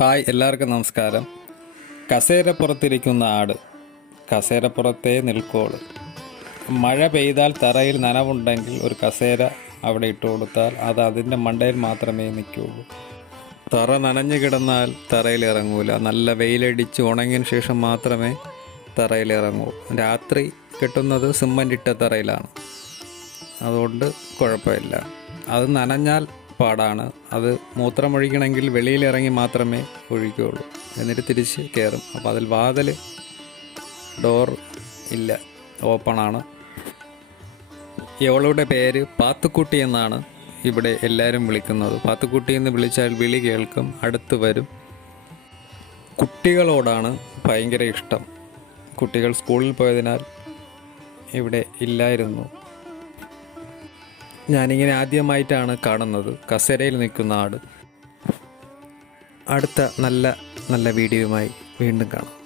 Hi എല്ലാവർക്കും നമസ്കാരം. കസേരപ്പുറത്തിരിക്കുന്ന ആട്. കസേരപ്പുറത്തേ നിൽക്കോൾ. മഴ പെയ്താൽ തറയിൽ നനവുണ്ടെങ്കിൽ ഒരു കസേര അവിടെ ഇട്ട് കൊടുത്താൽ അത് അതിന്റെ മണ്ടയിൽ മാത്രമേ നിൽക്കുകയുള്ളൂ. തറ നനഞ്ഞു കിടന്നാൽ തറയിൽ ഇറങ്ങൂല. നല്ല വെയിലടിച്ച് ഉണങ്ങിയ ശേഷം മാത്രമേ തറയിൽ ഇറങ്ങൂ. രാത്രി കിട്ടുന്നത് സിമ്മന്റ് ഇട്ട തറയിലാണ്. അതുകൊണ്ട് കുഴപ്പമില്ല. അത് നനഞ്ഞാൽ പാടാണ്. അത് മൂത്രമൊഴിക്കണമെങ്കിൽ വെളിയിലിറങ്ങി മാത്രമേ ഒഴിക്കുകയുള്ളൂ. എന്നിട്ട് തിരിച്ച് കയറും. അപ്പോൾ അതിൽ വാതിൽ ഡോർ ഇല്ല. ഓപ്പണാണ്. ഇവളുടെ പേര് പാത്തുക്കുട്ടി എന്നാണ് ഇവിടെ എല്ലാവരും വിളിക്കുന്നത്. പാത്തുക്കുട്ടി എന്ന് വിളിച്ചാൽ വിളി കേൾക്കും അടുത്ത് വരും. കുട്ടികളോടാണ് ഭയങ്കര ഇഷ്ടം. കുട്ടികൾ സ്കൂളിൽ പോയതിനാൽ ഇവിടെ ഇല്ലായിരുന്നു. ഞാനിങ്ങനെ ആദ്യമായിട്ടാണ് കാണുന്നത്. കസേരയിൽ നിൽക്കുന്ന ആട് അടുത്ത നല്ല നല്ല വീഡിയോയുമായി വീണ്ടും കാണാം.